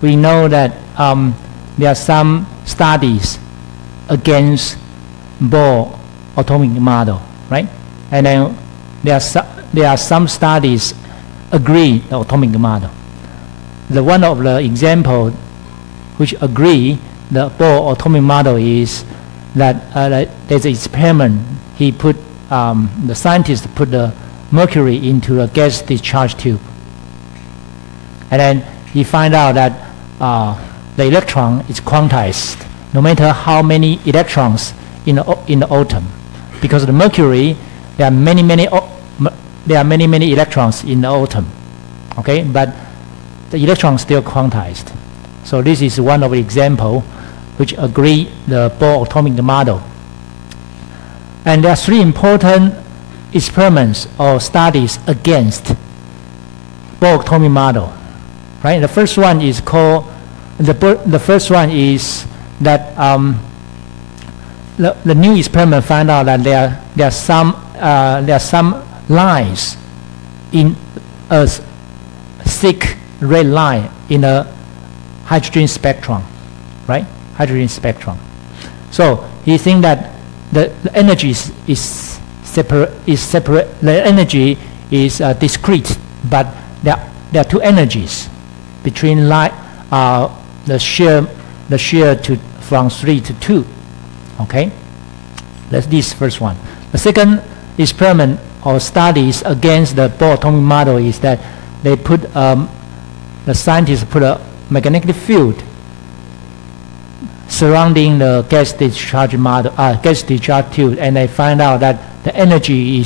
we know that there are some studies against Bohr atomic model, right? And then there are some studies agree the atomic model. The one of the example which agree the Bohr atomic model is that there's an experiment. He put the scientist put the mercury into a gas discharge tube, and then he find out that the electron is quantized no matter how many electrons in the atom, because the mercury there are many electrons in the atom, okay, but the electron is still quantized. So this is one of the example which agree the Bohr atomic model. And there are three important experiments or studies against Bohr atomic model, right? The first one is called the first one is that the new experiment found out that there are some lines in a thick red line in a hydrogen spectrum, right? Hydrogen spectrum. So he thinks that the energy is separate. The energy is discrete, but there are two energies between the shear from 3 to 2. Okay, that's this first one. The second experiment or studies against the Bohr atomic model is that they put the scientists put a magnetic field surrounding the gas discharge tube, and they find out that the energy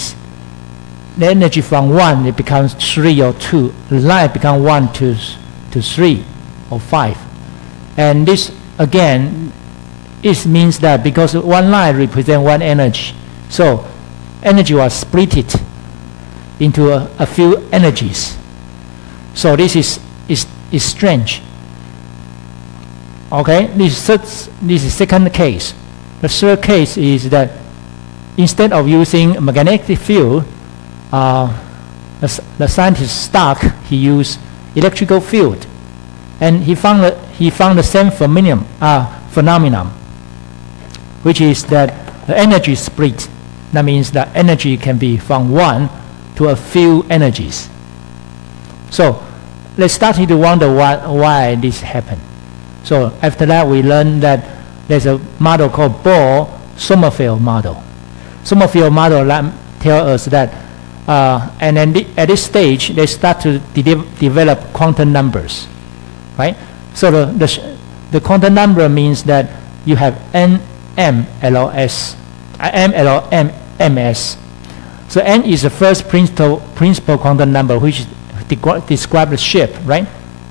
from 1 it becomes 3 or 2. The line becomes 1 to 3 or 5, and this again it means that because one line represents one energy, so energy was split into a few energies. So this is strange. Okay, this is second case. The third case is that instead of using a magnetic field, the scientist Stark he used electrical field, and he found the same phenomenon, which is that the energy split. That means that energy can be from 1 to a few energies. So let's start to wonder why this happened. So after that, we learned that there's a model called Bohr-Sommerfeld model. Sommerfeld model tells us that, and then at this stage, they start to develop quantum numbers, right? So the quantum number means that you have n, m, ls, m, l, m, ms. So n is the first principal quantum number, which describes the shape, right?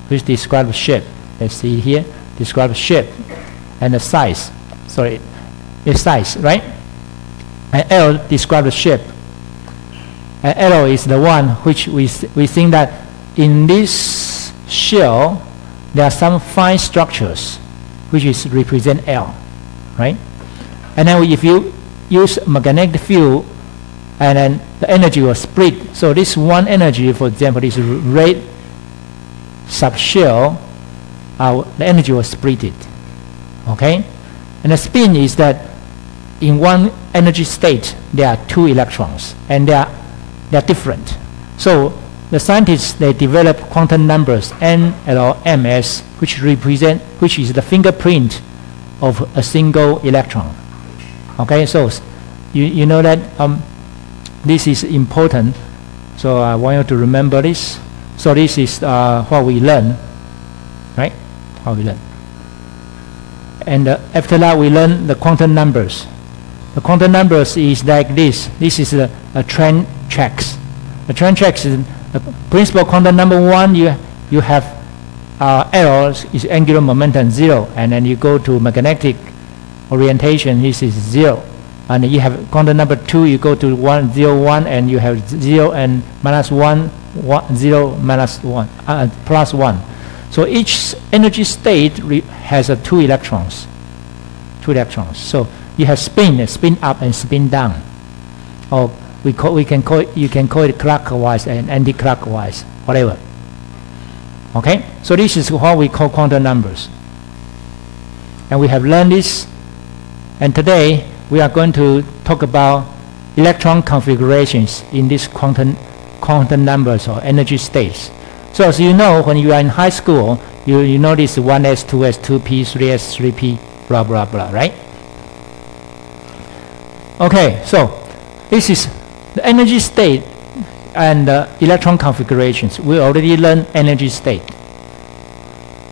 Which describes the shape. Let's see here. Describe the shape and the size. Sorry, the size, right? And L describes the shape. And L is the one which we think that in this shell there are some fine structures which is represent L, right? And then if you use magnetic field, and then the energy will split. So this one energy, for example, this red subshell, the energy was split it, okay? And the spin is that in one energy state there are 2 electrons, and they are different. So the scientists they develop quantum numbers n, l, ms, which is the fingerprint of a single electron. Okay, so you know that this is important. So I want you to remember this. So this is what we learn, right? How we learn. And after that, we learn the quantum numbers. The quantum numbers is like this. This is a trend checks. The trend checks is the principal quantum number 1. You have L is angular momentum 0, and then you go to magnetic orientation. This is 0, and you have quantum number 2. You go to 1, 0, 1, and you have 0 and minus 1, 0 minus 1 plus 1. So each energy state has 2 electrons. 2 electrons. So you have spin up and spin down. Or you can call it clockwise and anti-clockwise, whatever. Okay, so this is what we call quantum numbers. And we have learned this, and today we are going to talk about electron configurations in these quantum numbers or energy states. So as you know, when you are in high school, you know this 1s, 2s, 2p, 3s, 3p, blah, blah, blah, right? Okay, so this is the energy state and electron configurations. We already learned energy state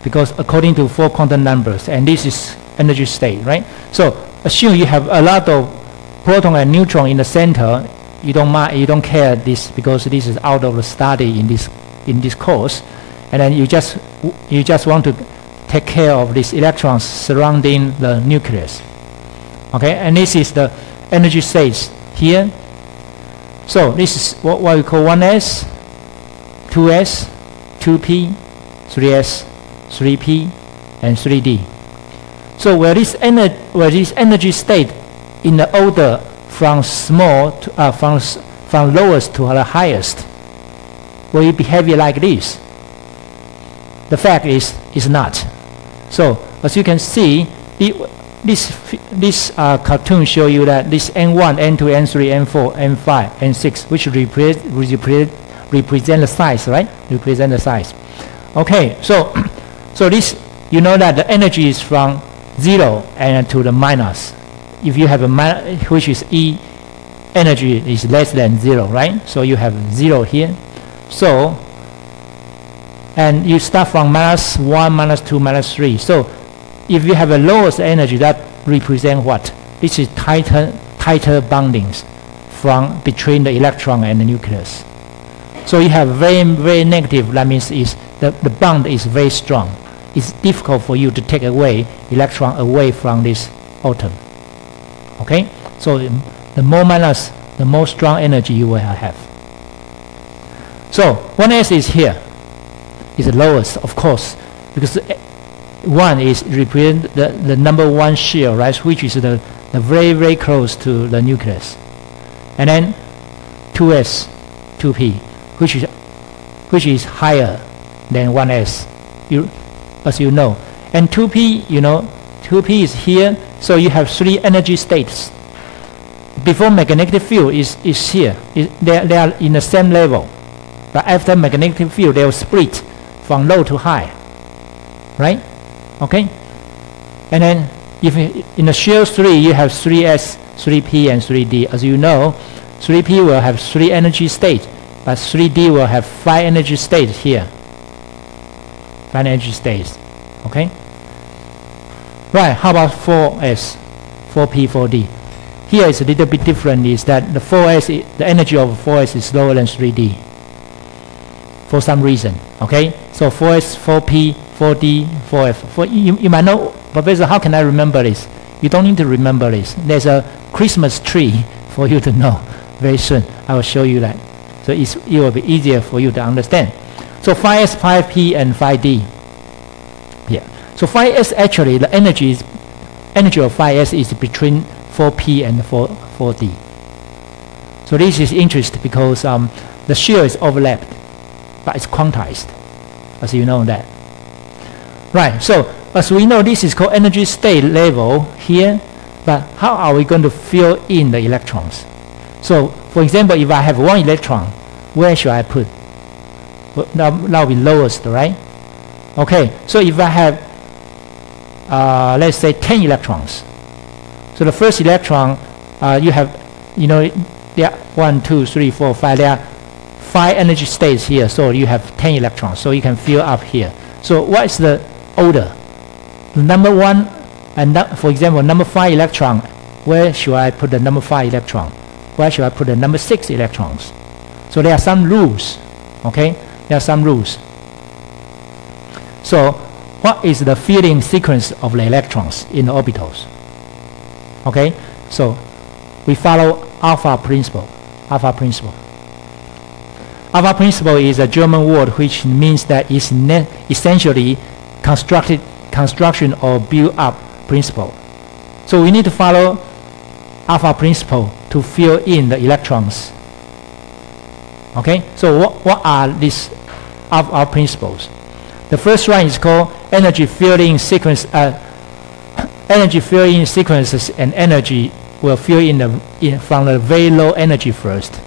because according to 4 quantum numbers, and this is energy state, right? So assume you have a lot of proton and neutron in the center. You don't care this because this is out of the study in this course, and then you just want to take care of these electrons surrounding the nucleus. Okay, and this is the energy states here. So this is what we call 1s, 2s, 2p, 3s, 3p, and 3d. So where this energy state in the order from small to from lowest to the highest, will it behave like this? The fact is not. So as you can see, this cartoon show you that this N1, N2, N3, N4, N5, N6, which represent the size, right? Represent the size. Okay, so this, you know that the energy is from 0 and to the minus. If you have a which is E, energy is less than 0, right? So you have 0 here. So, and you start from -1, -2, -3. So if you have a lowest energy, that represent what? This is tighter bondings from between the electron and the nucleus. So you have very, very negative. That means the bond is very strong. It's difficult for you to take away electron away from this atom. Okay, so the more minus, the more strong energy you will have. So 1s is here, is the lowest, of course, because 1 is represent the number 1 shell, right, which is the very, very close to the nucleus. And then 2s, 2p, which is higher than 1s, as you know. And 2p, you know, 2p is here, so you have 3 energy states. Before magnetic field is here, they are in the same level, but after magnetic field they will split from low to high, right? Okay, and then if in the shell 3 you have 3s, 3p, and 3d. As you know, 3p will have 3 energy states, but 3d will have 5 energy states here. 5 energy states. Okay. Right. How about 4s, 4p, 4d? Here is a little bit different. Is that the 4s, the energy of 4s is lower than 3d for some reason. Okay. So 4s, 4p, 4d, 4f. You might know, Professor, how can I remember this? You don't need to remember this. There's a Christmas tree for you to know very soon. I will show you that. So it will be easier for you to understand. So 5s, 5p, and 5d. Yeah. So 5s actually, the energy of 5s is between 4p and 4d. So this is interesting because the shell is overlapped, but it's quantized, as you know that. Right, so as we know, this is called energy state level here, but how are we going to fill in the electrons? So, for example, if I have 1 electron, where should I put? Well, that will be lowest, right? Okay, so if I have, let's say 10 electrons. So the first electron, you have, you know, there are 1, 2, 3, 4, 5, there are 5 energy states here, so you have 10 electrons, so you can fill up here. So what is the order? Number 1, and for example, number 5 electron, where should I put the number 5 electron? Where should I put the number 6 electrons? So there are some rules, okay? There are some rules. So what is the filling sequence of the electrons in the orbitals? Okay, so we follow alpha principle. Alpha principle. Alpha principle is a German word which means that it's essentially construction or build up principle. So we need to follow alpha principle to fill in the electrons. Okay, so what are these alpha principles? The first one is called energy filling sequence. Energy filling sequences and energy will fill in from the very low energy first.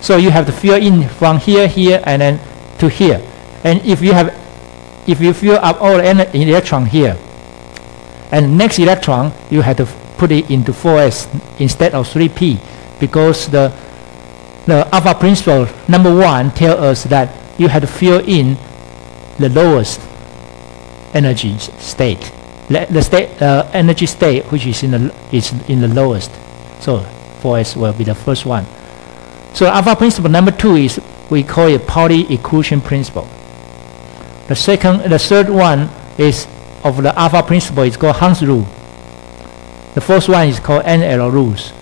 So you have to fill in from here, here, and then to here. And if you fill up all the electron here, and next electron you have to put it into 4s instead of 3p, because the alpha principle number 1 tells us that you have to fill in the lowest energy state, the energy state which is in the lowest. So 4s will be the first one. So alpha principle number 2 is, we call it Pauli exclusion principle. The third one is of the alpha principle is called Hund's rule. The fourth one is called NL rules.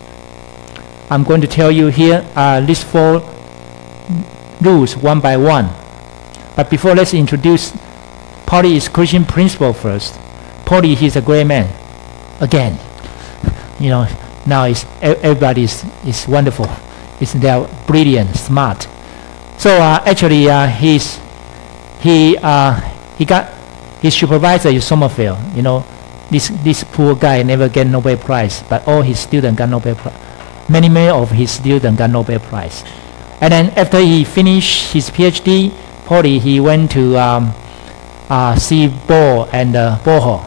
I'm going to tell you here these 4 rules one by one. But before, let's introduce Pauli exclusion principle first. Pauli, he's a great man. Again, you know, now everybody is wonderful. They're brilliant, smart. So actually, he got his supervisor is Sommerfeld. You know, this poor guy never get Nobel Prize, but all his students got Nobel Prize. Many of his students got Nobel Prize. And then after he finished his PhD, Pauli, he went to see Bohr and Bohr.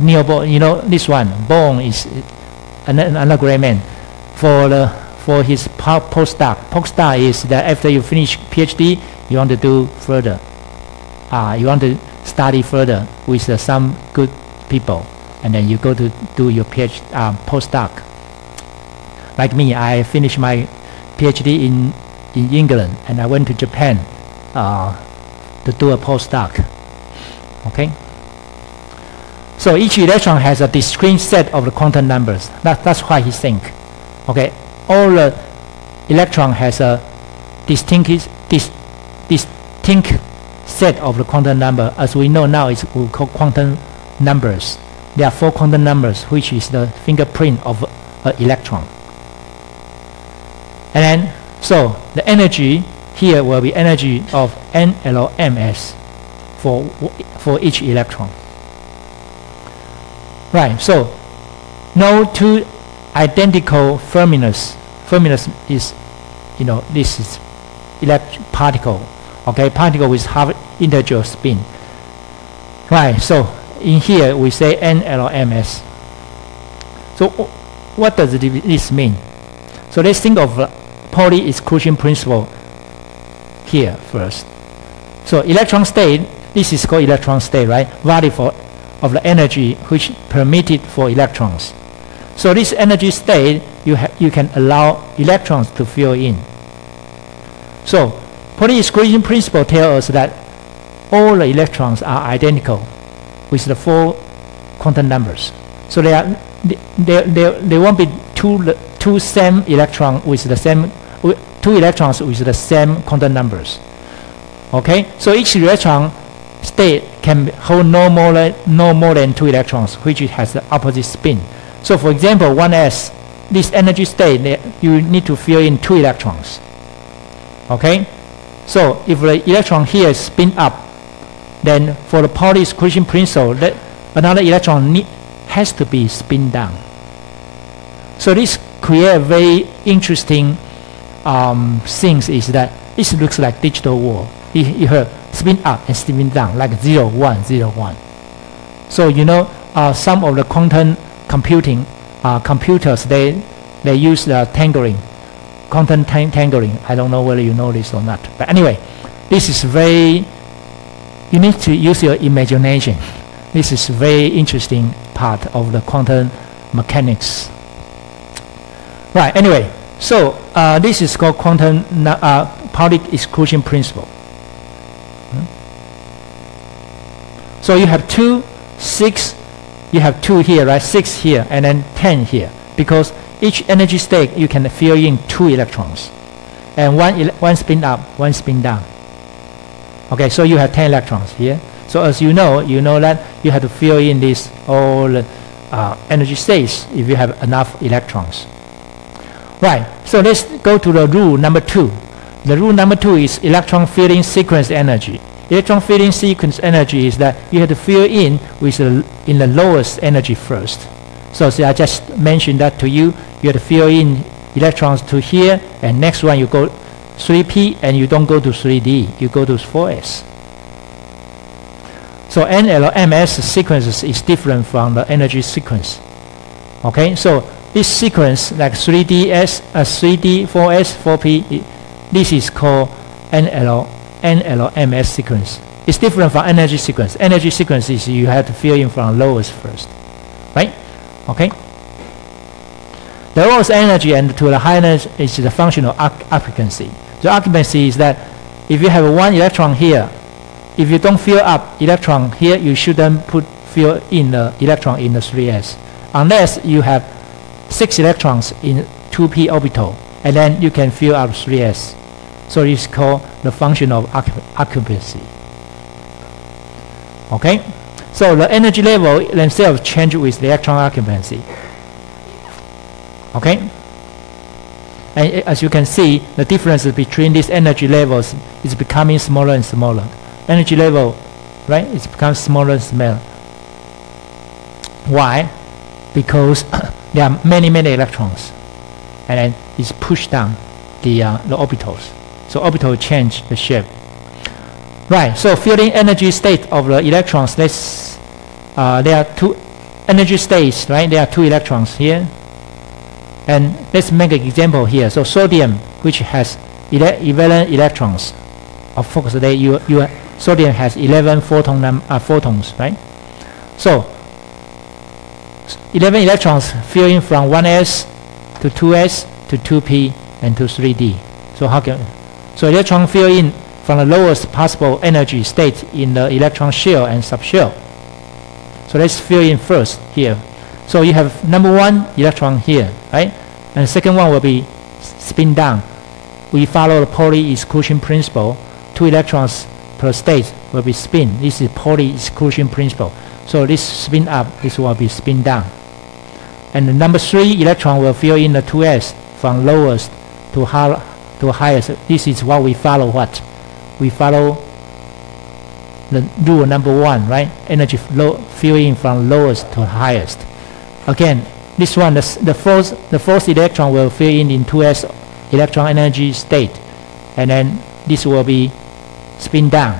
Neil Bohr, you know this one. Bohr is another great man. For his postdoc. Postdoc is that after you finish PhD, you want to do further. You want to study further with some good people, and then you go to do your postdoc. Like me, I finished my PhD in England, and I went to Japan to do a postdoc. Okay. So each electron has a discrete set of the quantum numbers. That's why he think. Okay. All the electron has a distinct set of the quantum number. As we know now, it's we call quantum numbers. There are 4 quantum numbers, which is the fingerprint of an electron. And then, so the energy here will be energy of NLMS for each electron. Right. So no 2 identical fermions. Fermions is, you know, this is particle. Okay, particle with half integer spin. Right. So in here we say NLMS. So what does this mean? So let's think of Pauli exclusion principle here first. So electron state, this is called electron state, right? Value of the energy which permitted for electrons. So this energy state, you can allow electrons to fill in. So Pauli exclusion principle tells us that all the electrons are identical with the 4 quantum numbers. So there won't be two same electrons with the same 2 electrons with the same quantum numbers. Okay, so each electron state can hold no more than 2 electrons, which has the opposite spin. So for example, 1s, this energy state, you need to fill in 2 electrons. Okay, so if the electron here spin up, then for the Pauli exclusion principle, another electron has to be spin down. So this creates a very interesting things, is that this looks like digital world. You heard spin up and spin down like 0, 1, 0, 1. So you know some of the quantum computing computers, they use tangling, quantum tangling. I don't know whether you know this or not, but anyway, this is very, you need to use your imagination. This is very interesting part of the quantum mechanics. Right, anyway, so this is called quantum Pauli exclusion principle. So you have 2, 6, you have 2 here, right? 6 here, and then 10 here, because each energy state you can fill in 2 electrons, and one spin up, one spin down. Okay, so you have 10 electrons here. So as you know that you have to fill in this all energy states if you have enough electrons. Right, so let's go to the rule number 2. The rule number 2 is electron filling sequence energy. electron filling sequence energy is that you have to fill in with in the lowest energy first. So see, I just mentioned that to you. You have to fill in electrons to here, and next one you go 3p, and you don't go to 3d, you go to 4s. So NLMS sequences is different from the energy sequence. Okay, so this sequence like 3ds, 3d, 4s, 4p, this is called NLMS sequence. It's different from energy sequence. Energy sequence is you have to fill in from lowest first, right? Okay. The lowest energy and to the highest is the function of occupancy. The occupancy is that if you have one electron here, if you don't fill up electron here, you shouldn't fill in the electron in the 3s, unless you have 6 electrons in 2p orbital, and then you can fill up 3s. So it's called the function of occupancy. Okay, so the energy level themselves change with the electron occupancy. Okay, and as you can see, the difference between these energy levels is becoming smaller and smaller. Energy level, right, it's become smaller and smaller. Why? Because there are many electrons, and then it's pushed down the orbitals. So orbital change the shape. Right, so filling energy state of the electrons, there are 2 energy states, right? There are 2 electrons here. And let's make an example here. So sodium, which has 11 electrons. Of course, sodium has 11 photons, right? So 11 electrons filling from 1s to 2s to 2p and to 3d. So electron fill in from the lowest possible energy state in the electron shell and subshell. So let's fill in first here. So you have number 1 electron here, right? And the second one will be spin down. We follow the Pauli exclusion principle. 2 electrons per state will be spin. This is Pauli exclusion principle. So this spin up, this will be spin down. And the number 3 electron will fill in the 2s from lowest to highest. This is what we follow. What? We follow the rule number 1, right? Energy fill in from lowest to highest. Again, this one, the fourth electron will fill in 2s electron energy state, and then this will be spin down,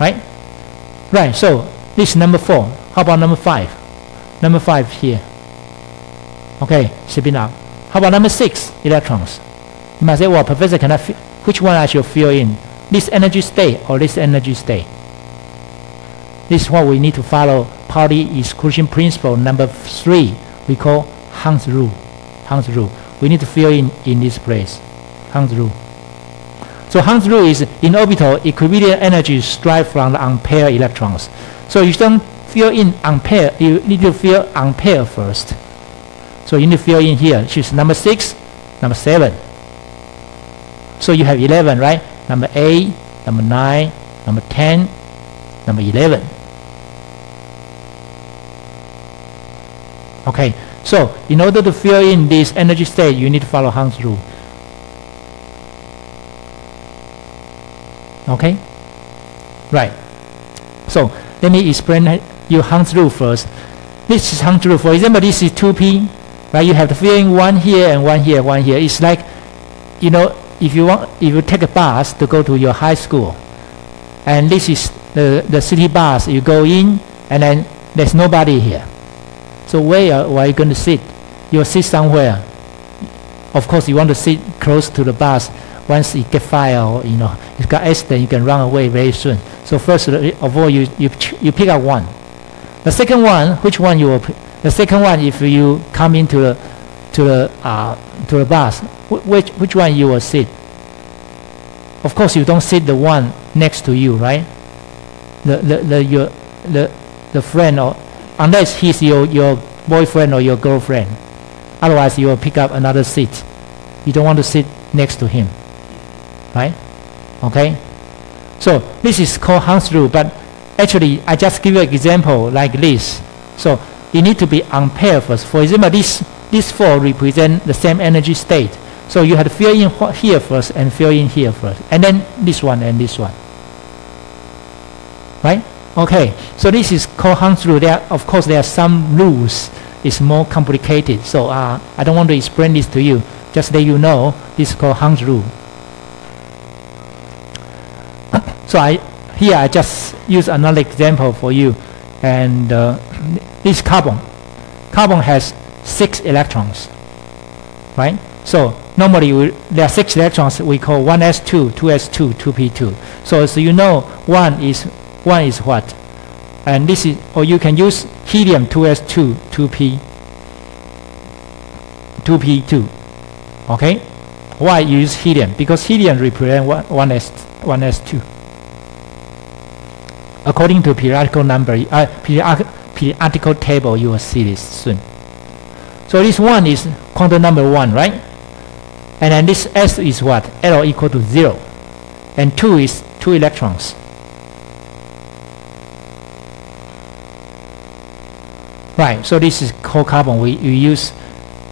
right? Right. So this is number 4. How about number 5? Number 5 here. Okay, spin up. How about number 6 electrons? You might say, well, Professor, which one I should fill in? This energy state or this energy state? This is what we need to follow. Pauli exclusion principle number 3. We call Hund's rule. Hund's rule. We need to fill in this place. Hund's rule. So Hund's rule is in orbital, equilibrium energy is derived from the unpaired electrons. So you don't fill in unpaired. You need to fill unpaired first. So you need to fill in here. Which is number 6, number 7. So you have 11, right? Number 8, number 9, number 10, number 11. Okay, so in order to fill in this energy state, you need to follow Hund's rule. Okay? Right. So let me explain you Hund's rule first. This is Hund's rule. For example, this is 2p, right? You have to fill in 1 here and 1 here, 1 here. It's like, you know, if you take a bus to go to your high school, and this is the city bus, you go in, and then there's nobody here. So where are you going to sit? You'll sit somewhere. Of course, you want to sit close to the bus. Once it get fire, or it's got accident, you can run away very soon. So first of all, you pick up one. The second one, which one you will pick? The second one, if you come into the bus, which one you will sit? Of course, you don't sit the one next to you, right? The friend, or unless he's your boyfriend or your girlfriend. Otherwise, you will pick up another seat. You don't want to sit next to him, right? Okay. So this is called Hund's rule, but actually, I just give you an example like this. So you need to be unpaired first. For example, these 4 represent the same energy state. So you have to fill in here first and fill in here first, and then this one and this one. right? Okay, so this is called Hund's rule. Of course, there are some rules. It's more complicated, so I don't want to explain this to you. Just let you know, this is called Hund's rule. So here I just use another example for you. And this carbon has 6 electrons, right? So normally there are 6 electrons. We call 1s2, 2s2, 2p2. So as you know, one is what? And this is, or you can use helium 2s2, 2p2. Okay? Why use helium? Because helium represents 1s2. According to periodical number, periodical table, you will see this soon. So this 1 is quantum number 1, right? And then this S is what? L equal to 0. And 2 is 2 electrons. Right, so this is called carbon. We use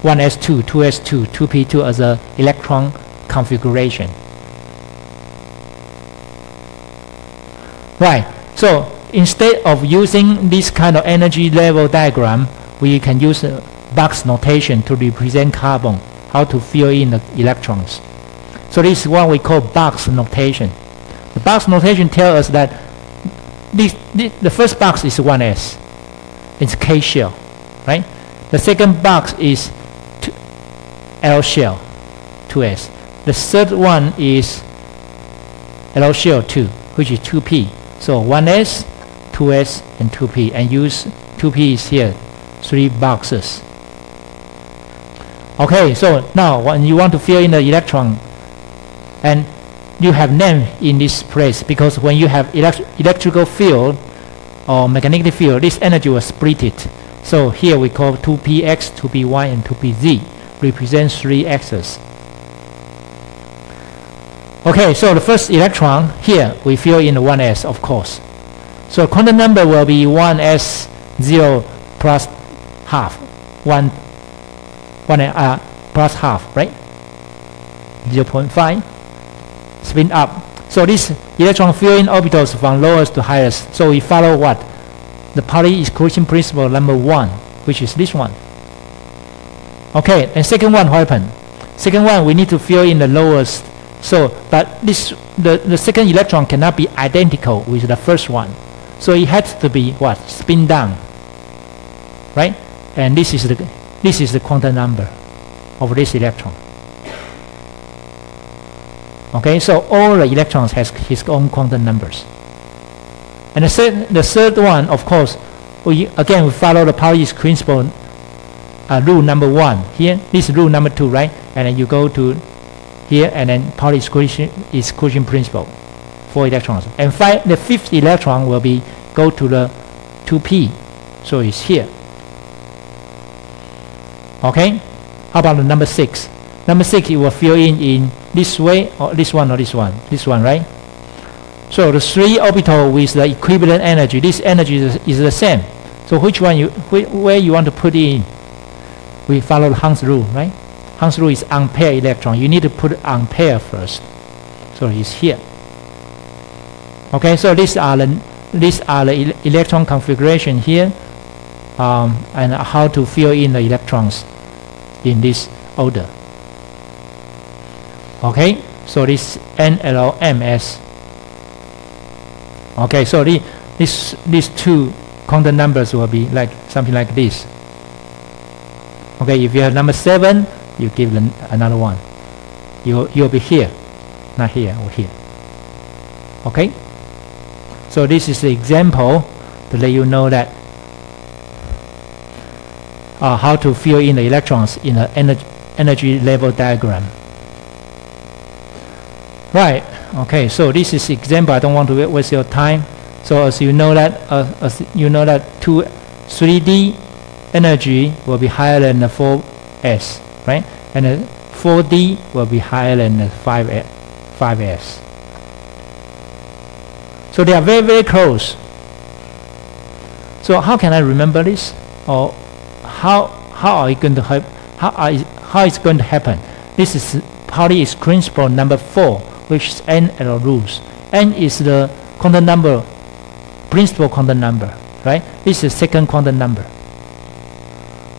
1s2, 2s2, 2p2 as an electron configuration. Right. So instead of using this kind of energy level diagram, we can use a box notation to represent carbon, how to fill in the electrons. So this is what we call box notation. The box notation tells us that the first box is 1s. It's K shell, right? The second box is L shell, 2s. The third one is L shell 2, which is 2p. So 1s, 2s, and 2p, and use 2p is here, 3 boxes. Okay, so now when you want to fill in the electron, and you have name in this place, because when you have electrical field or magnetic field, this energy will split it. So here we call 2px, 2py, and 2pz, represents 3 axes. Okay, so the first electron here we fill in the 1s, of course. So quantum number will be 1s0 plus half, 1 plus half, right? 0.5 spin up. So this electron fill in orbitals from lowest to highest. So we follow what? The Pauli exclusion principle number 1, which is this one. Okay, and second one, what happened? Second one, we need to fill in the lowest. So, but the second electron cannot be identical with the first one. So it has to be what? Spin down, right? And this is the quantum number of this electron. Okay, so all the electrons has his own quantum numbers. And the third one, of course, we follow the Pauli principle, rule number 1. Here, this is rule number 2, right? And then you go to here, and then Pauli exclusion principle, 4 electrons. And the 5th electron will go to the 2p, so it's here. Okay, how about the number 6? Number 6, it will fill in this way, or this one, right? So the 3 orbital with the equivalent energy, this energy is the same. So which one where you want to put it in? We follow the Hund's rule, right? Hund's rule is unpaired electron. You need to put unpaired first. So it's here. Okay, so these are the electron configuration here, and how to fill in the electrons in this order. Okay, so this NLMS. Okay, so these 2 quantum numbers will be like something like this. Okay, if you have number 7, you give them another one. You'll be here, not here, or here. Okay, so this is the example to let you know that how to fill in the electrons in the energy level diagram. Right. Okay, so this is example. I don't want to waste your time. So as you know that 3D energy will be higher than the 4s, right? And the 4D will be higher than the 5s. So they are very, very close. So how can I remember this? Or how are you going to how is going to happen? This is Pauli principle number 4, which is NL rules. N is the quantum number principal quantum number, right? This is second quantum number.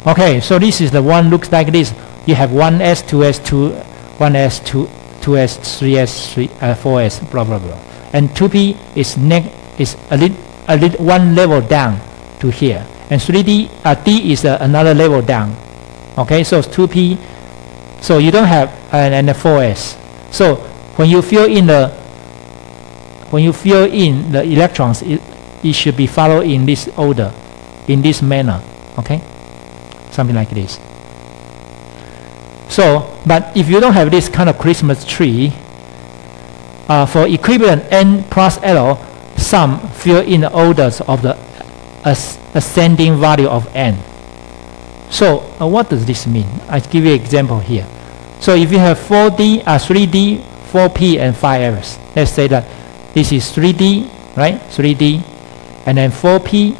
Okay, so this is the one looks like this. You have 1s, 2s, 1s, 2s, 3s, 4s, blah blah blah. And 2p is a little one level down to here, and 3d d is another level down. Okay, so 2p. So you don't have and a 4s. So when you fill in the electrons, it should be followed in this order, in this manner. Okay, something like this. So, but if you don't have this kind of Christmas tree, for equivalent n plus L, some fill in the orders of the ascending value of n. So what does this mean? I'll give you an example here. So if you have 4D, 3D, 4P, and 5S, let's say that this is 3D, right? 3D, and then 4P,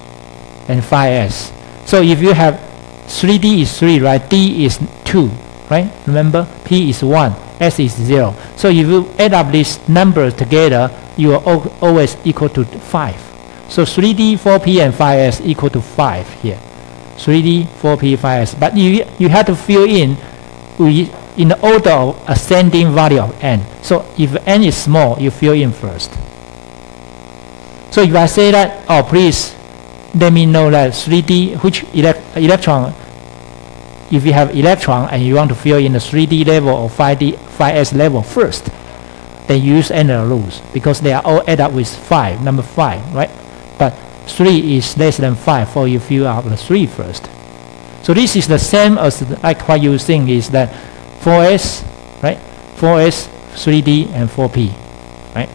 and 5S. So if you have 3D is 3, right? D is 2, right? Remember, P is 1, S is 0. So if you add up these numbers together, you are always equal to 5. So 3D, 4P, and 5S equal to 5 here. 3D, 4P, 5S. But you have to fill in the order of ascending value of n. So if n is small, you fill in first. So if I say that, oh, please let me know that 3D, which electron, if you have electron and you want to fill in the 3D level or 5S level first, then use N rules because they are all add up with 5, number 5, right? But 3 is less than 5, so you fill out the 3 first. So this is the same as like what you think is that 4S, right? 4S, 3D, and 4P, right?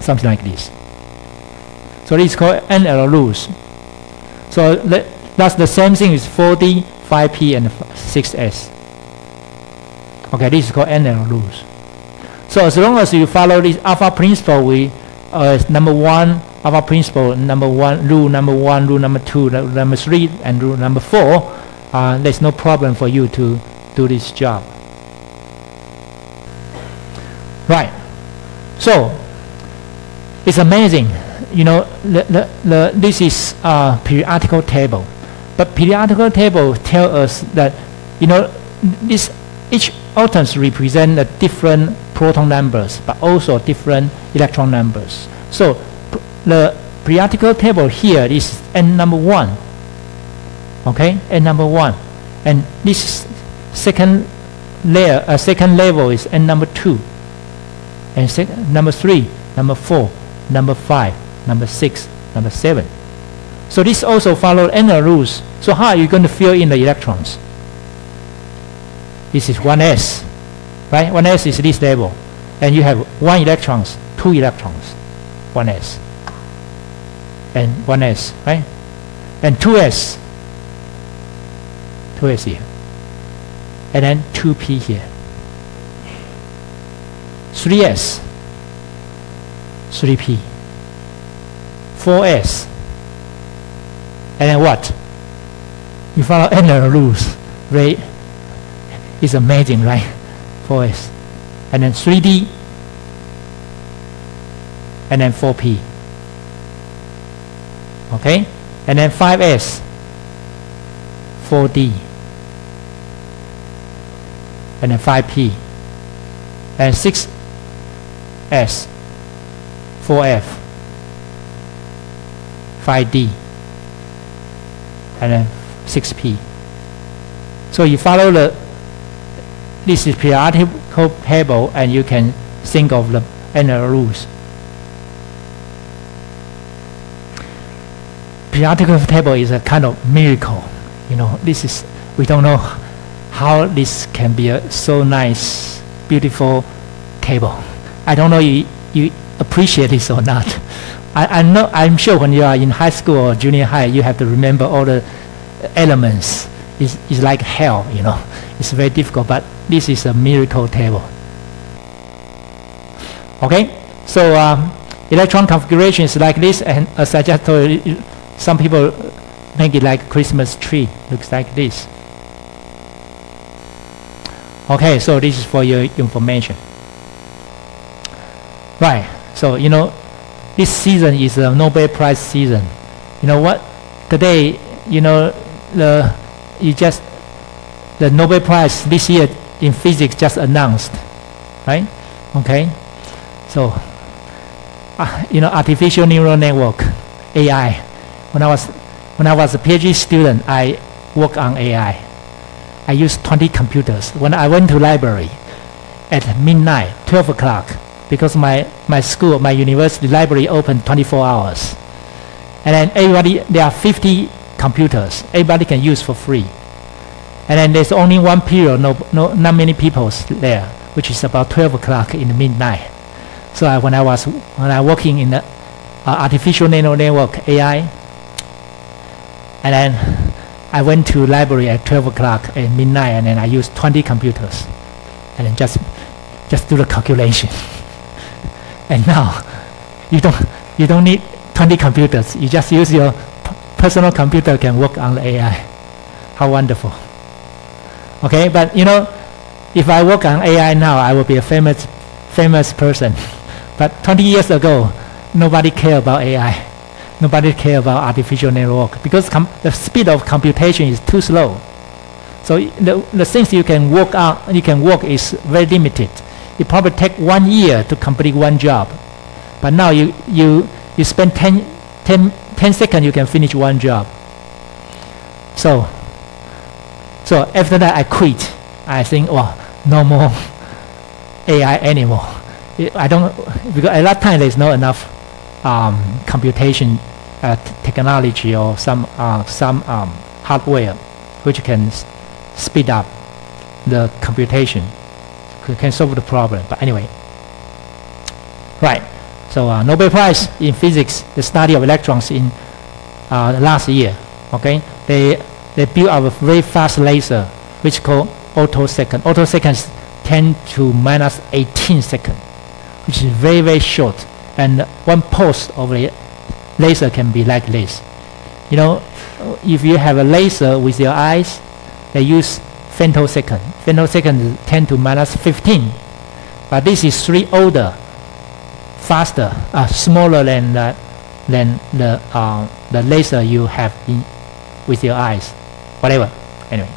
Something like this. So this is called NL rules. So that's the same thing as 4D, 5P, and 6S. Okay, this is called NL rules. So as long as you follow this alpha principle, number 1, alpha principle, number 1, rule number 1, rule number 2, rule number 3, and rule number 4, there's no problem for you to do this job. Right. So it's amazing. You know, this is a periodical table, but periodical table tell us that, you know, each atoms represent a different proton numbers, but also different electron numbers. So the periodical table here is n number 1. Okay, n number 1, and this second layer, second level is n number 2, and number 3, number 4, number 5, number 6, number 7. So this also follows n rules. So how are you going to fill in the electrons? This is 1s, right? 1s is this level, and you have 1 electrons, 2 electrons, 1s, and 1s, right? And 2s here, and then 2p here, 3s, 3p, 4s, and then what? You follow n rules, right? It's amazing, right? 4s, and then 3d, and then 4p. Okay, and then 5s, 4d, and then 5p, and 6s, 4f, 5d, and then 6p. So you follow this is periodical table, and you can think of the n rules. Periodical table is a kind of miracle. You know, we don't know how this can be a so nice, beautiful table. I don't know if you appreciate this or not. I'm sure when you are in high school or junior high, you have to remember all the elements. It's like hell, you know. It's very difficult, but this is a miracle table. Okay, so electron configuration is like this, and as I just told you, some people make it like a Christmas tree. Looks like this. Okay, so this is for your information. Right, so you know, this season is a Nobel Prize season. You know what? Today, you know, the Nobel Prize this year in physics just announced, right? Okay, so you know, artificial neural network, AI. When I was a PhD student, I worked on AI. I used 20 computers. When I went to library at midnight, 12 o'clock, because my school, my university library opened 24 hours. And then everybody, there are 50 computers. Everybody can use for free. And then there's only one period, not many people there, which is about 12 o'clock in the midnight. So when I was working in the artificial neural network, AI, and then I went to library at 12 o'clock at midnight, and then I used 20 computers, and then just do the calculation. And now you don't need 20 computers. You just use your personal computer can work on the AI. How wonderful. Okay, but you know, if I work on AI now, I will be a famous person. But 20 years ago, nobody cared about AI. Nobody cared about artificial network because the speed of computation is too slow. So the things you can work is very limited. It probably takes 1 year to complete one job. But now you spend 10 seconds, you can finish one job. So after that, I quit. I think, oh, no more AI anymore. I don't, because at that time there's not enough computation technology or some hardware which can speed up the computation, can solve the problem. But anyway, right. So Nobel Prize in physics, the study of electrons in last year. Okay, they built up a very fast laser which is called autosecond. Autosecond is 10 to minus 18 seconds, which is very, very short. And one pulse of the laser can be like this. You know, if you have a laser with your eyes, they use femtosecond. Femtosecond is 10 to minus 15. But this is 3 older, faster, smaller than the laser you have with your eyes. Whatever. Anyway.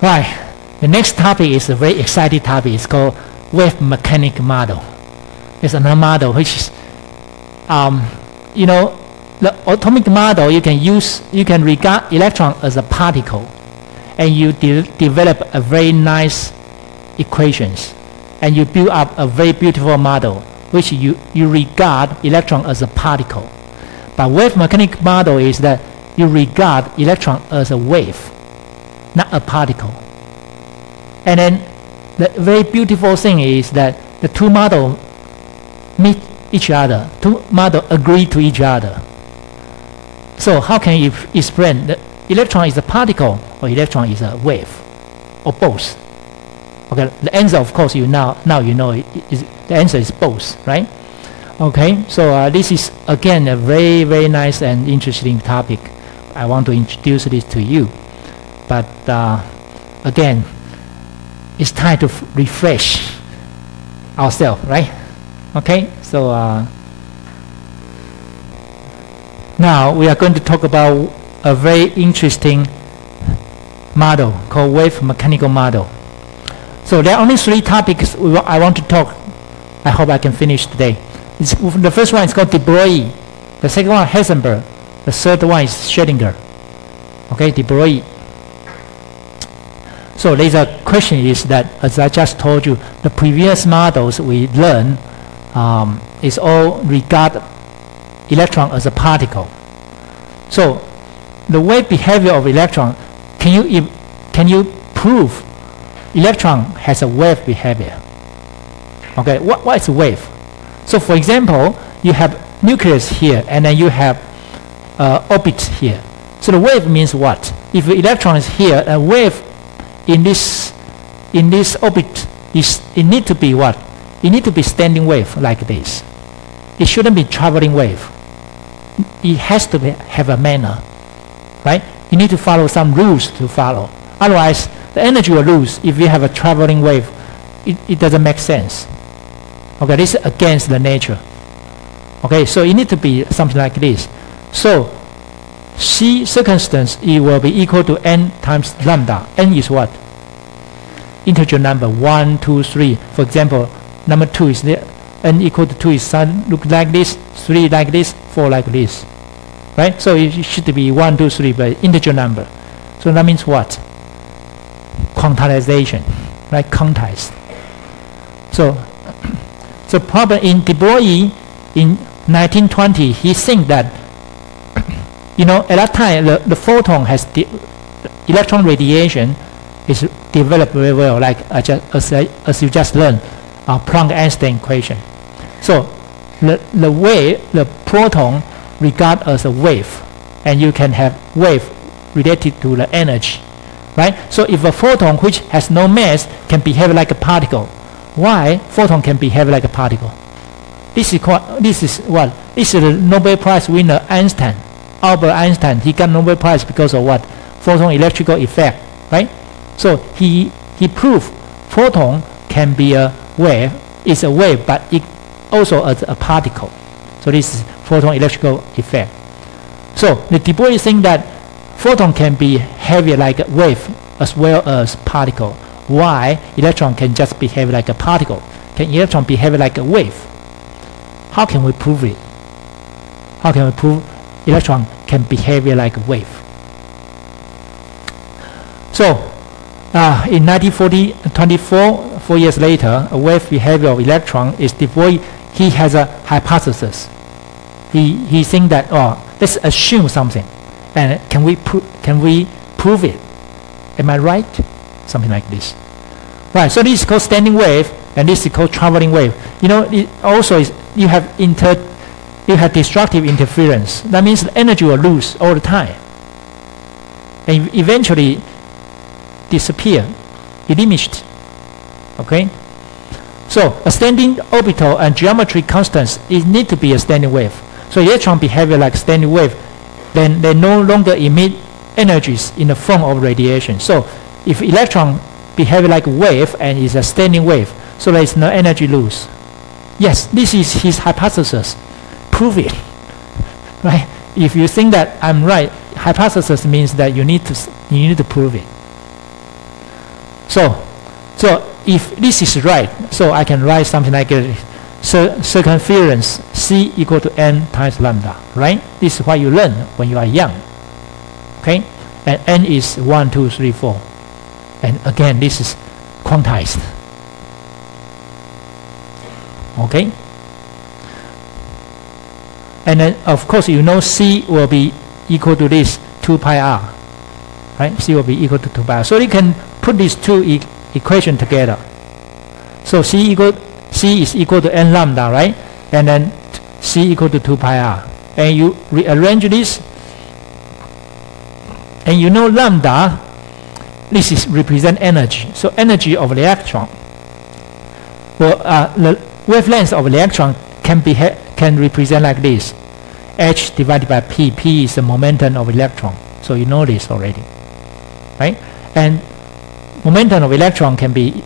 Right. The next topic is a very exciting topic. It's called wave mechanic model. It's another model which is, you know, the atomic model you can regard electron as a particle, and you develop a very nice equations, and you build up a very beautiful model which you regard electron as a particle. But wave mechanic model is that you regard electron as a wave, not a particle. And then the very beautiful thing is that the two models meet each other. Two models agree to each other. So how can you explain that electron is a particle or electron is a wave, or both? Okay, the answer, of course, now you know the answer is both, right? Okay, so this is again a very, very nice and interesting topic. I want to introduce this to you, but again, it's time to refresh ourselves, right? Okay, so now we are going to talk about a very interesting model called wave mechanical model. So there are only 3 topics I want to talk. I hope I can finish today. The first one is called de Broglie. The second one, Heisenberg. The third one is Schrödinger. Okay, de Broglie. So there's a question is that, as I just told you, the previous models we learned is all regard electron as a particle. So the wave behavior of electron, can you prove electron has a wave behavior? Okay, what is a wave? So for example, you have nucleus here, and then you have orbit here. So the wave means what? If the electron is here, a wave in this orbit it need to be what? It need to be standing wave like this. It shouldn't be traveling wave. It has to have a manner, right? You need to follow some rules to follow. Otherwise, the energy will lose if you have a traveling wave. It doesn't make sense. Okay, this is against the nature. Okay, so it needs to be something like this. So C circumstance, it will be equal to n times lambda. N is what? Integer number 1, 2, 3. For example, number 2 is there. N equal to 2 is look like this, 3 like this, 4 like this. Right? So it should be 1, 2, 3, but integer number. So that means what? Quantization. Right? Quantized. So the problem in De Broglie in 1920, he think that at that time the photon has electron radiation is developed very well, like as you just learned, Planck-Einstein equation. So the proton regard as a wave, and you can have wave related to the energy, right? So if a photon which has no mass can behave like a particle, why photon can behave like a particle? This is what? This is the Nobel Prize winner Einstein, Albert Einstein. He got Nobel Prize because of what? Photon electrical effect, right? So he proved photon can be a wave. It's a wave, but it also as a particle. So this is photon electrical effect. So the De Broglie think that photon can be heavy like a wave as well as particle. Why electron can just behave like a particle? Can electron behave like a wave? How can we prove it? How can we prove electron can behave like a wave? So in 1924, 4 years later, a wave behavior of electron is De Broglie. He has a hypothesis. He think that let's assume something, and can we prove it? Am I right? Something like this, right? So this is called standing wave, and this is called traveling wave. It also is you have destructive interference. That means the energy will lose all the time, and eventually disappear, diminished. Okay. So a standing orbital and geometry constants, it need to be a standing wave. So electron behave like standing wave, then they no longer emit energies in the form of radiation. So if electron behave like a wave and is a standing wave, so there is no energy loss. Yes, this is his hypothesis. Prove it. Right? If you think that I'm right, hypothesis means that you need to prove it. So if this is right, so I can write something like circumference C equal to n times lambda, right? This is what you learn when you are young. Okay? And n is 1, 2, 3, 4. And again, this is quantized. Okay? And then, of course, C will be equal to this 2 pi r. Right? C will be equal to 2 pi r. So you can put these two equations together. So C is equal to n lambda, right? And then C equal to 2 pi r. And you rearrange this. And lambda, this is represent energy. So energy of the electron. Well, the wavelength of the electron can represent like this. H divided by P. P is the momentum of electron. So you know this already, right? And momentum of electron can be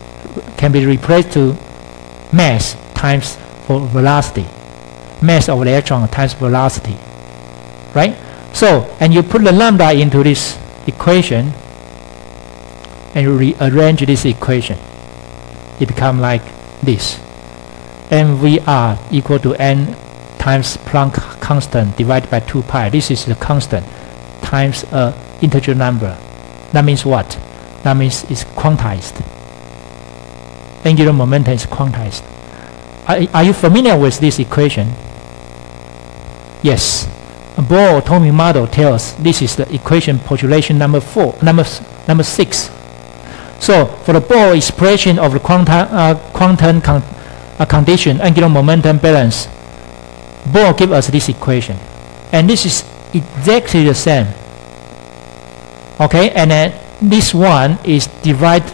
replaced to mass times velocity. Mass of the electron times velocity, right? So, and you put the lambda into this equation, and you rearrange this equation. It becomes like this. MVR equal to n times Planck constant divided by 2 pi. This is the constant times a integer number. That means what? That means it's quantized. Angular momentum is quantized. Are you familiar with this equation? Yes. A Bohr atomic model tells this is the equation postulation number 6. So for the Bohr expression of the quantum condition, angular momentum balance, Bohr gives us this equation, and this is exactly the same. Okay, and then this one is derived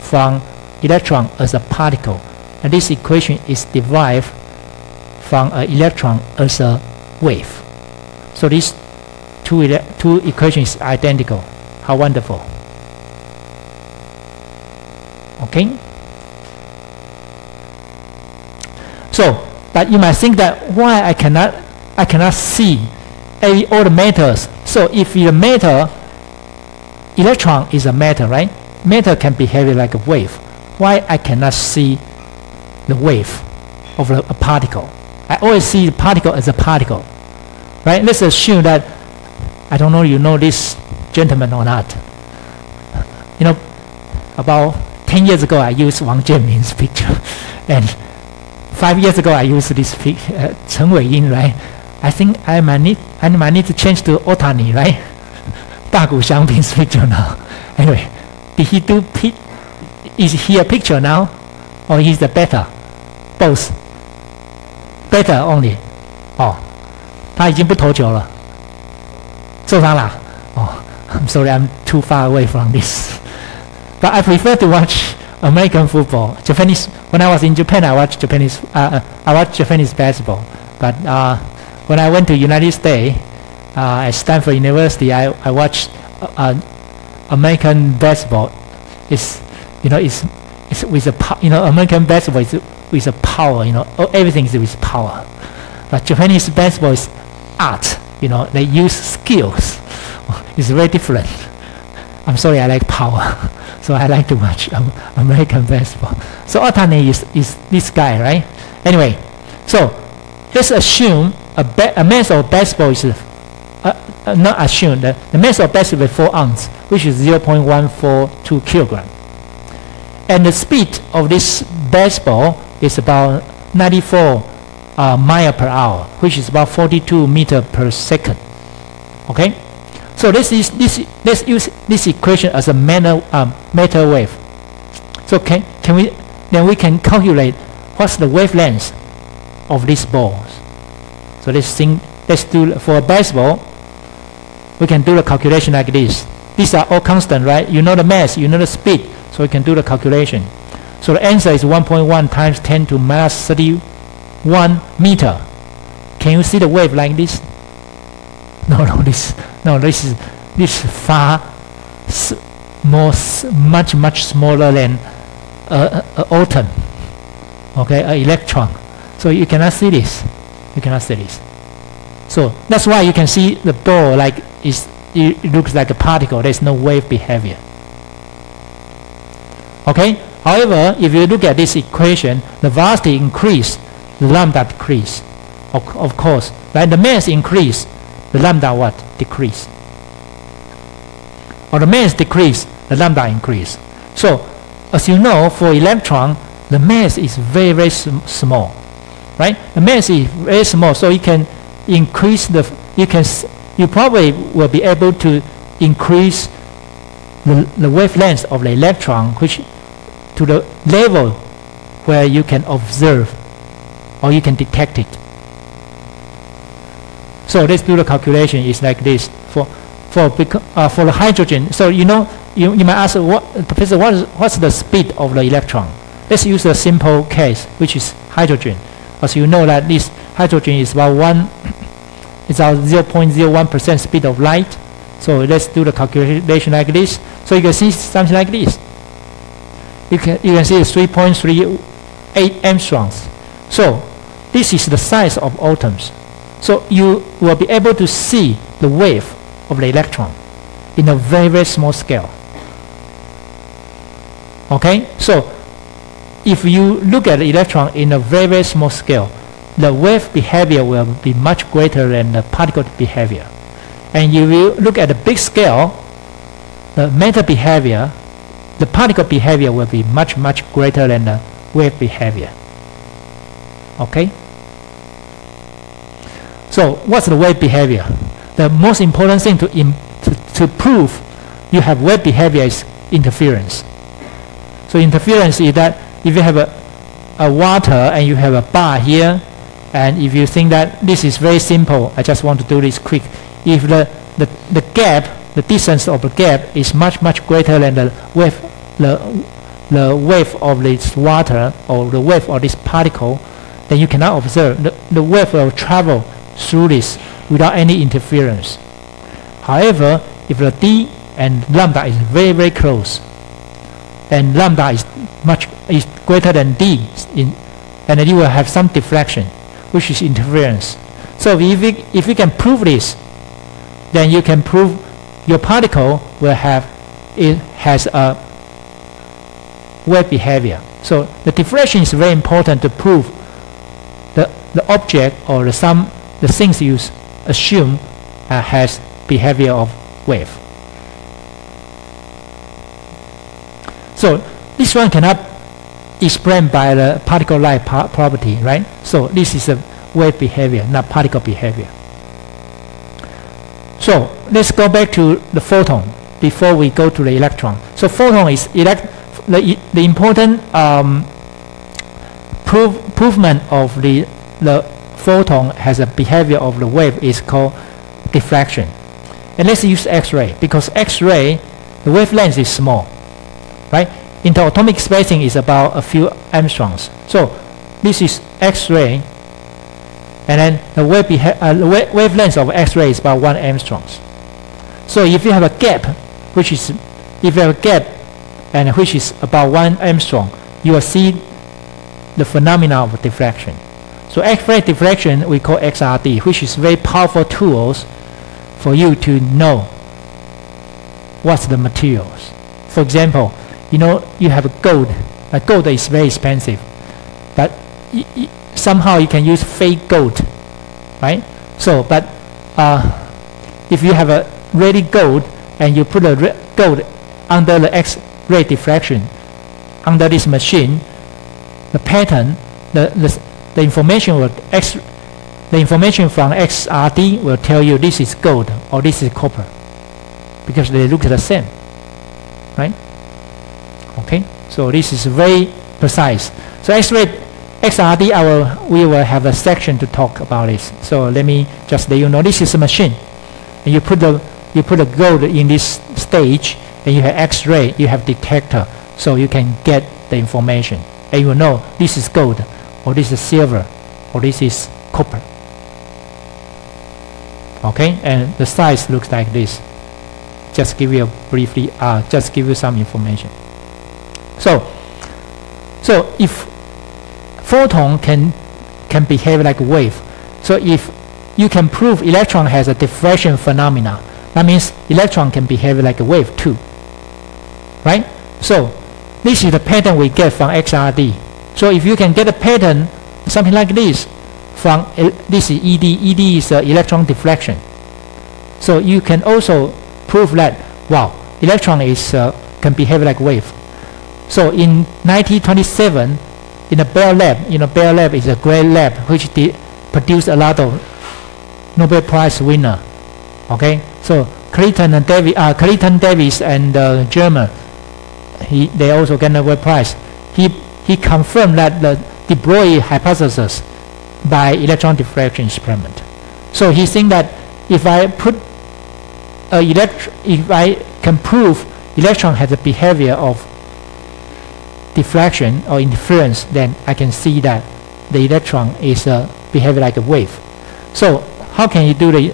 from electron as a particle, and this equation is derived from an electron as a wave. So these two equations are identical. How wonderful. Okay. So, but you might think that why I cannot see all the metals. So if the metal, electron is a matter, right? Matter can behave like a wave. Why I cannot see the wave of a particle? I always see the particle as a particle, right? Let's assume that, I don't know you know this gentleman or not. You know, about 10 years ago I used Wang Jianming's picture, and 5 years ago I used this Chen Weiyin, right? I think I might need to change to Otani, right? Da Gu Xiangping's picture now. Anyway, did he do is he a picture now, or he's the beta? Both. Beta only. 哦，他已经不投球了，受伤了。哦 I'm sorry, I'm too far away from this. But I prefer to watch American football. Japanese. When I was in Japan, I watched Japanese basketball. But when I went to United States, at Stanford University, I watched American basketball. It's with a American basketball is with a power. Everything is with power. But Japanese basketball is art. They use skills. It's very different. I'm sorry, I like power, so I like to watch American basketball. So Otani is this guy, right? Anyway, so let's assume a mass of basketball is not assume that the mass of basketball is 4 ounces, which is 0.142 kilogram, and the speed of this basketball is about 94 mile per hour, which is about 42 meter per second. Okay, so let's use this equation as a matter wave. So we can calculate what's the wavelength of these balls. So let's do for a baseball. We can do the calculation like this. These are all constant, right? You know the mass, you know the speed, so we can do the calculation. So the answer is 1.1 times 10 to minus 31 meter. Can you see the wave like this? This is far much smaller than an atom. Okay, an electron. So you cannot see this. You cannot see this. So that's why you can see the ball like it looks like a particle. There's no wave behavior. Okay. However, if you look at this equation, the velocity increase, the lambda decrease. Of course, right? The mass increase, the lambda what? Decrease. Or the mass decrease, the lambda increase. So, as you know, for electron, the mass is very small, right? The mass is very small, so you can increase you probably will be able to increase the wavelength of the electron, which to the level where you can observe or you can detect it. So let's do the calculation. It's like this for the hydrogen. So you might ask, Professor, what's the speed of the electron? Let's use a simple case, which is hydrogen. As you know that this hydrogen is about 0.01% speed of light. So let's do the calculation like this. So you can see something like this. You can see it's 3.38 angstroms. So this is the size of atoms. So you will be able to see the wave of the electron in a very small scale. Okay, so if you look at the electron in a very small scale, the wave behavior will be much greater than the particle behavior. And if you look at the big scale, the matter behavior, the particle behavior will be much greater than the wave behavior. Okay? So what's the wave behavior? The most important thing to prove you have wave behavior is interference. So interference is that if you have a water and you have a bar here, and if you think that this is very simple, I just want to do this quick. If the gap, the distance of the gap is much greater than the wave of this water or the wave of this particle, then you cannot observe. The wave will travel through this without any interference. However, if the d and lambda is very close, and lambda is greater than d and then you will have some deflection, which is interference. So if you can prove this, then you can prove your particle has a wave behavior. So the deflection is very important to prove the object or the things you assume has behavior of wave. So this one cannot explain by the particle light property, right? So this is a wave behavior, not particle behavior. So let's go back to the photon before we go to the electron. So photon is the important provement of the photon has a behavior of the wave is called diffraction. And let's use X-ray, because X-ray, the wavelength is small, right? Interatomic spacing is about a few angstroms. So this is X-ray, and then the wavelength of X-ray is about 1 angstrom. So if you have a gap, which is about 1 angstrom, you will see the phenomena of diffraction. So X-ray diffraction we call XRD, which is very powerful tools for you to know what's the materials. For example, you have gold. Gold is very expensive, but somehow you can use fake gold, right? So, but if you have a ready gold and you put a gold under the X-ray diffraction, under this machine, the pattern, the information from XRD will tell you this is gold or this is copper, because they look the same, right? Okay, so this is very precise. So XRD, we will have a section to talk about this. So let me just let you know, this is a machine, and you put the gold in this stage, and you have X-ray, you have detector, so you can get the information, and you will know this is gold, or this is silver, or this is copper. Okay, and the size looks like this. Just give you just give you some information. So if photon can behave like a wave, so if you can prove electron has a diffraction phenomena, that means electron can behave like a wave too, right? So this is the pattern we get from XRD. So if you can get a pattern something like this from this is ED. ED is electron deflection. So you can also prove that electron can behave like wave. So in 1927, in the Bell Lab, Bell Lab is a great lab which produced a lot of Nobel Prize winner. Okay, so Clayton Davis and German, they also get Nobel Prize. He confirmed that the de Broglie hypothesis by electron diffraction experiment. So he think that if I can prove electron has a behavior of diffraction or interference, then I can see that the electron is behave like a wave. So how can he do the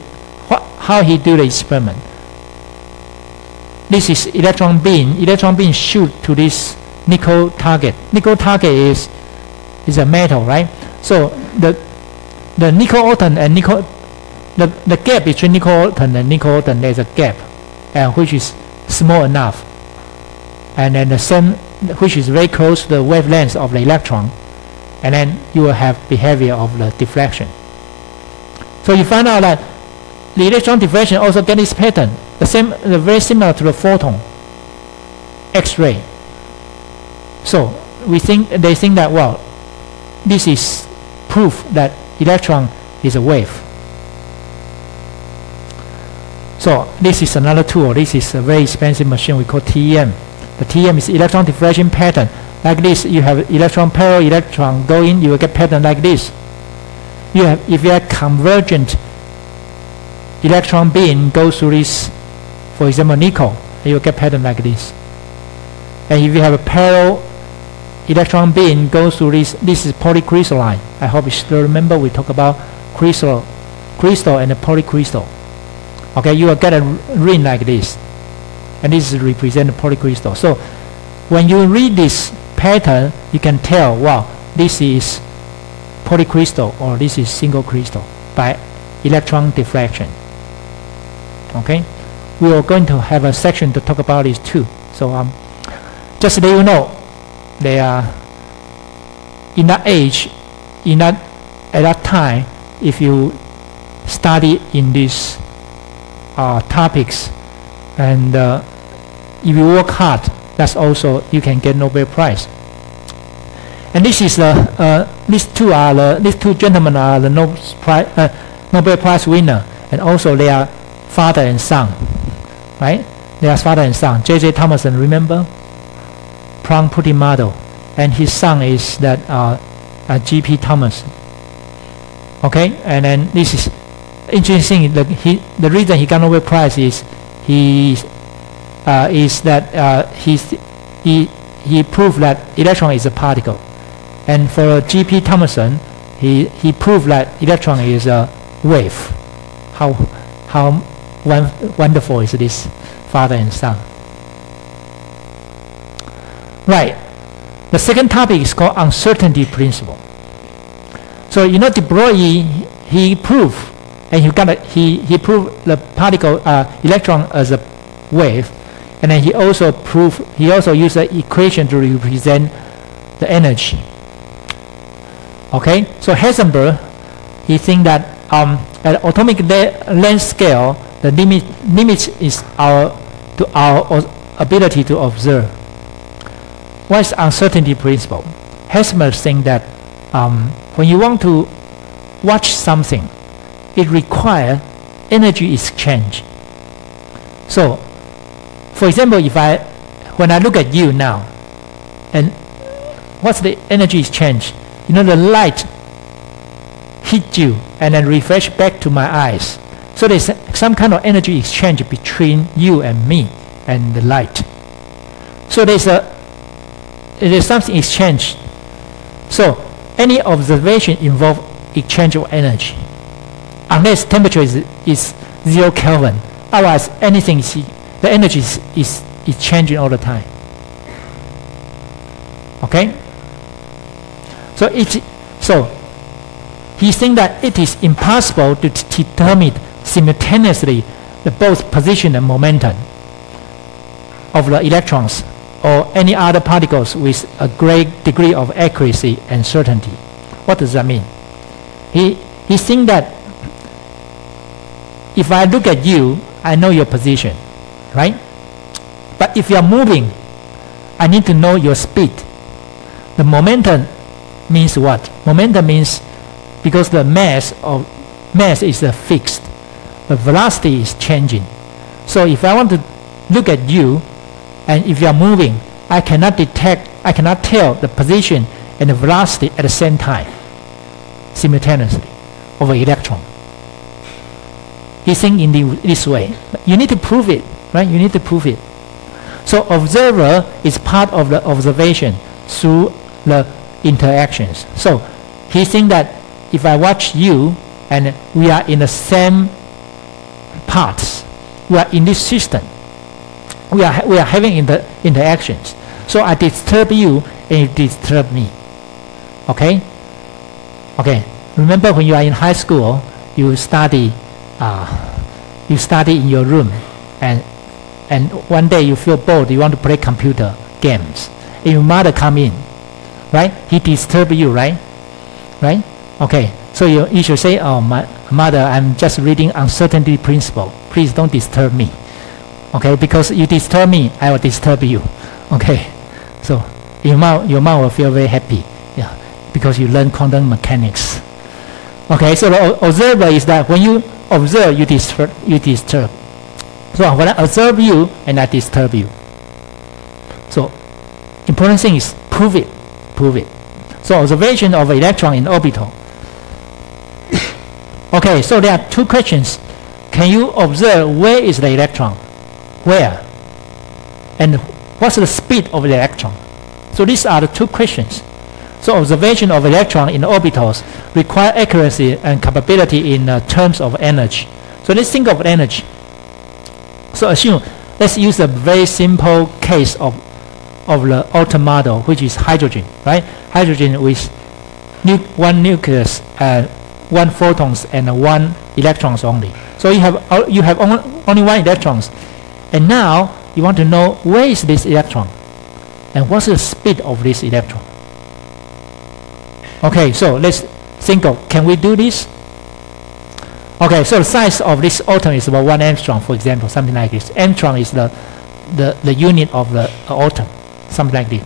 experiment? This is electron beam. Electron beam shoot to this nickel target. Nickel target is a metal, right? So the nickel atom and nickel, the gap between nickel atom and nickel atom, there's a gap, which is small enough, and then the same, which is very close to the wavelength of the electron, and then you will have behavior of the diffraction. So you find out that the electron diffraction also get this pattern, very similar to the photon X-ray. So they think that this is proof that electron is a wave. So this is another tool. This is a very expensive machine we call TEM. The TEM is electron diffraction pattern. Like this, you have electron parallel electron go in, you will get pattern like this. If you have convergent electron beam goes through this, for example nickel, you will get pattern like this. And if you have a parallel electron beam goes through this is polycrystalline. I hope you still remember we talk about crystal and a polycrystal. Okay, you will get a ring like this, and this is represent the polycrystal. So when you read this pattern, you can tell, this is polycrystal or this is single crystal by electron diffraction. Okay, we are going to have a section to talk about this too. So just to let you know, they are in that age, at that time, if you study in these topics and if you work hard, that's also you can get Nobel Prize. And this is these two gentlemen are the Nobel Prize winner, and also they are father and son, right? They are father and son. J.J. Thomson, remember? Plum pudding model, and his son is that G.P. Thomas. Okay, and then this is interesting. The reason he got Nobel Prize is he proved that electron is a particle, and for G.P. Thomason, he proved that electron is a wave. How wonderful is this, father and son? Right. The second topic is called uncertainty principle. So you know de Broglie, he proved, and he proved the particle electron as a wave, and then he also used the equation to represent the energy. Okay, so Heisenberg, he thinks that at atomic length scale, the limit is our ability to observe. What is uncertainty principle? Heisenberg thinks that when you want to watch something, it requires energy exchange. So, for example, when I look at you now, and what's the energy exchange? You know, the light hit you and then refresh back to my eyes. So there's some kind of energy exchange between you and me and the light. So there's something exchange. So any observation involves exchange of energy, unless temperature is 0 Kelvin. Otherwise, the energy is changing all the time. Okay. So he thinks that it is impossible to determine simultaneously the both position and momentum of the electrons or any other particles with a great degree of accuracy and certainty. What does that mean? He thinks that if I look at you, I know your position, right? But if you are moving, I need to know your speed. The momentum means what? Momentum means because the mass is fixed, the velocity is changing. So if I want to look at you, and if you are moving, I cannot tell the position and the velocity at the same time, simultaneously, of an electron. He thinks in this way. You need to prove it, right? You need to prove it. So observer is part of the observation through the interactions. So he thinks that if I watch you and we are in the same parts, we are in this system, we are having interactions. So I disturb you and you disturb me. Okay? Okay. Remember when you are in high school, you study in your room, and one day you feel bored, you want to play computer games, and your mother come in, right? He disturb you, right? Right? Okay. So you should say, oh, my mother, I'm just reading uncertainty principle. Please don't disturb me. Okay, because you disturb me, I will disturb you. Okay, so your mom will feel very happy, yeah, because you learn quantum mechanics. Okay, so the observer is that when you observe, you disturb. So when I observe you and I disturb you. So important thing is prove it. So observation of an electron in orbital. Okay, so there are two questions. Can you observe where is the electron? Where? And what's the speed of the electron? So these are the two questions. So observation of electron in orbitals require accuracy and capability in terms of energy. So let's think of energy. So let's use a very simple case of the auto model, which is hydrogen, right? Hydrogen with one nucleus, one photons, and one electrons only. So you have only one electrons, and now you want to know where is this electron, and what's the speed of this electron. Okay, so let's think of, can we do this? Okay, so the size of this atom is about 1 angstrom, for example, something like this. Angstrom is the unit of the atom, something like this.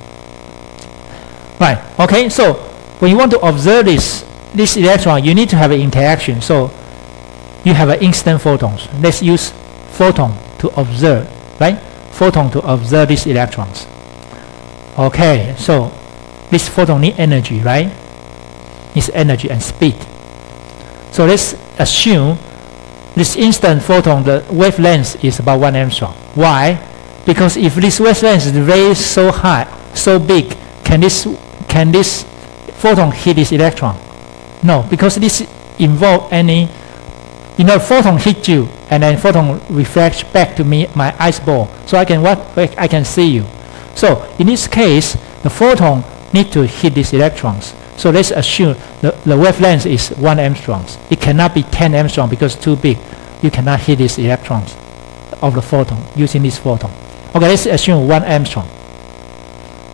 Right, okay, so when you want to observe this electron, you need to have an interaction. So you have an instant photons. Let's use photon to observe, right? Photon to observe these electrons. Okay, so this photon need energy, right? Needs energy and speed. So let's assume this instant photon, the wavelength is about 1 angstrom. Why? Because if this wavelength is very so high, so big, can this photon hit this electron? No, because this involve any, photon hit you, and then photon reflects back to me, my eyeball, so I can see you. So in this case, the photon need to hit these electrons. So let's assume the wavelength is 1 angstrom. It cannot be 10 angstrom because it's too big. You cannot hit these electrons of the photon using this photon. Okay, let's assume 1 angstrom.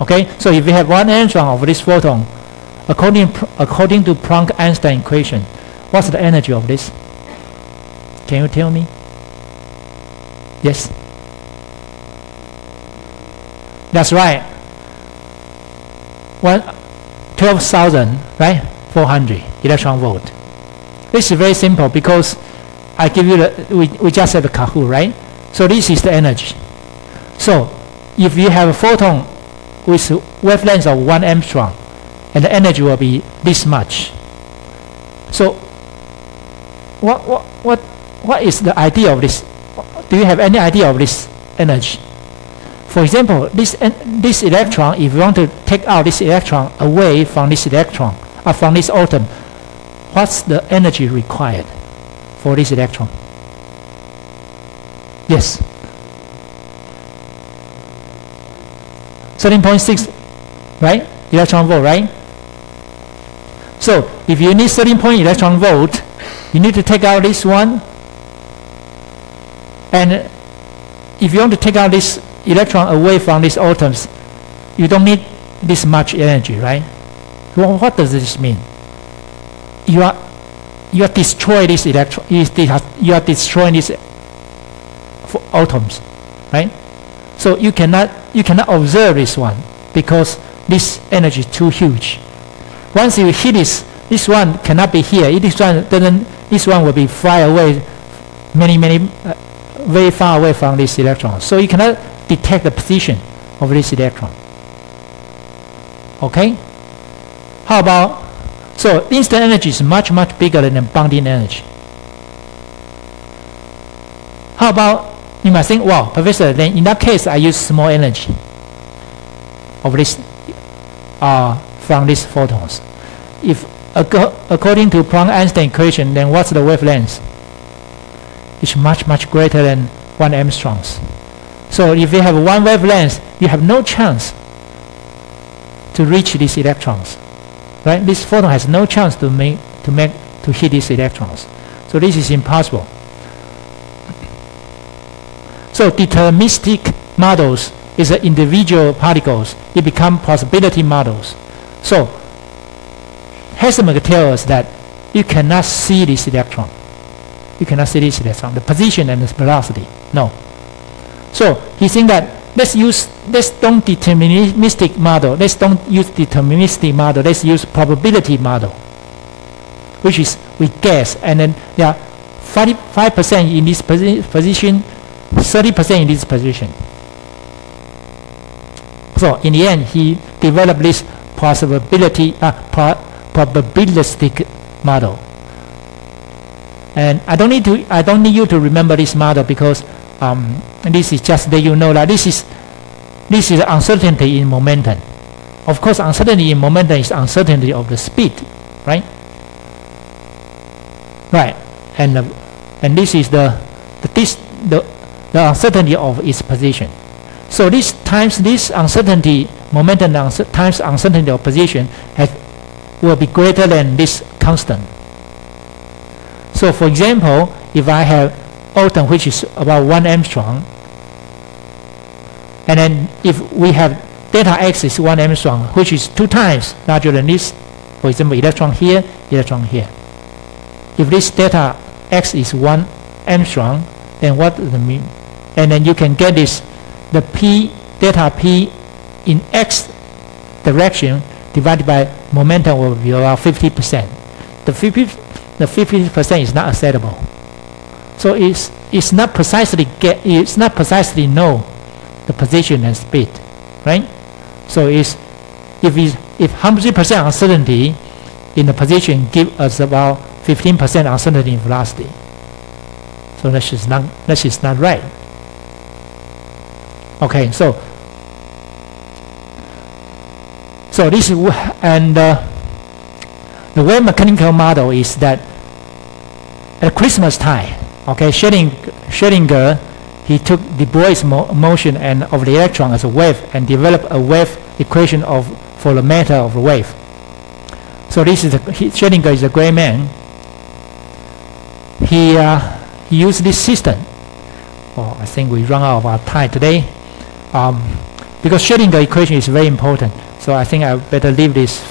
Okay, so if we have 1 angstrom of this photon, according to Planck-Einstein equation, what's the energy of this? Can you tell me? Yes? That's right. 12,000, right? 400 electron volt. This is very simple because I give you we just have a Kahoot, right? So this is the energy. So if you have a photon with wavelength of 1 angstrom, and the energy will be this much. So what is the idea of this? Do you have any idea of this energy? For example, this electron, if you want to take out this electron away from this electron, from this atom, what's the energy required for this electron? Yes. 13.6, right? Electron volt, right? So if you need 13 electron volt, you need to take out this one, and if you want to take out this electron away from these atoms, you don't need this much energy, right? Well, what does this mean? You are destroying this electron. You are destroying these atoms, right? So you cannot observe this one because this energy is too huge. Once you hit this one cannot be here. This one will be fly away, very far away from this electron. So you cannot detect the position of this electron. Okay? How about, so instant energy is much bigger than the bonding energy. How about, you might think, wow, Professor, then in that case I use small energy of this from these photons. If according to Planck-Einstein equation, then what's the wavelength? It's much greater than 1 angstroms. So if you have 1 wavelength, you have no chance to reach these electrons, right? This photon has no chance to hit these electrons. So this is impossible. So deterministic models is individual particles. It become possibility models. So Heisenberg tells us that you cannot see this electron. You cannot see this electron, the position and the velocity. No. So he thinks that let's don't deterministic model. Let's don't use deterministic model. Let's use probability model, which is we guess, and then there are 5% in this position, 30% in this position. So in the end, he developed this probabilistic model. And I don't need you to remember this model because this is just that you know that this is uncertainty in momentum. Of course, uncertainty in momentum is uncertainty of the speed, right? Right, and this is the uncertainty of its position. So this times this uncertainty momentum times uncertainty of position will be greater than this constant. So for example, if I have atom which is about 1 angstrom, and then if we have delta X is 1 angstrom, which is 2 times larger than this, for example, electron here, electron here. If this delta X is 1 angstrom, then what does it mean? And then you can get this, the P, delta P in X direction divided by momentum will be about 50%. The 50% is not acceptable. So it's not precisely know the position and speed, right? So if 100% uncertainty in the position give us about 15% uncertainty in velocity. So that is not right. Okay, so this is, and the wave mechanical model is that at Christmas time, okay, Schrödinger, he took the Boy's motion and of the electron as a wave and developed a wave equation for the matter of the wave. So this is Schrödinger is a great man. He used this system. Oh, I think we run out of our time today. Because Schrödinger equation is very important, so I think I better leave this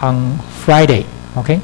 on Friday. Okay.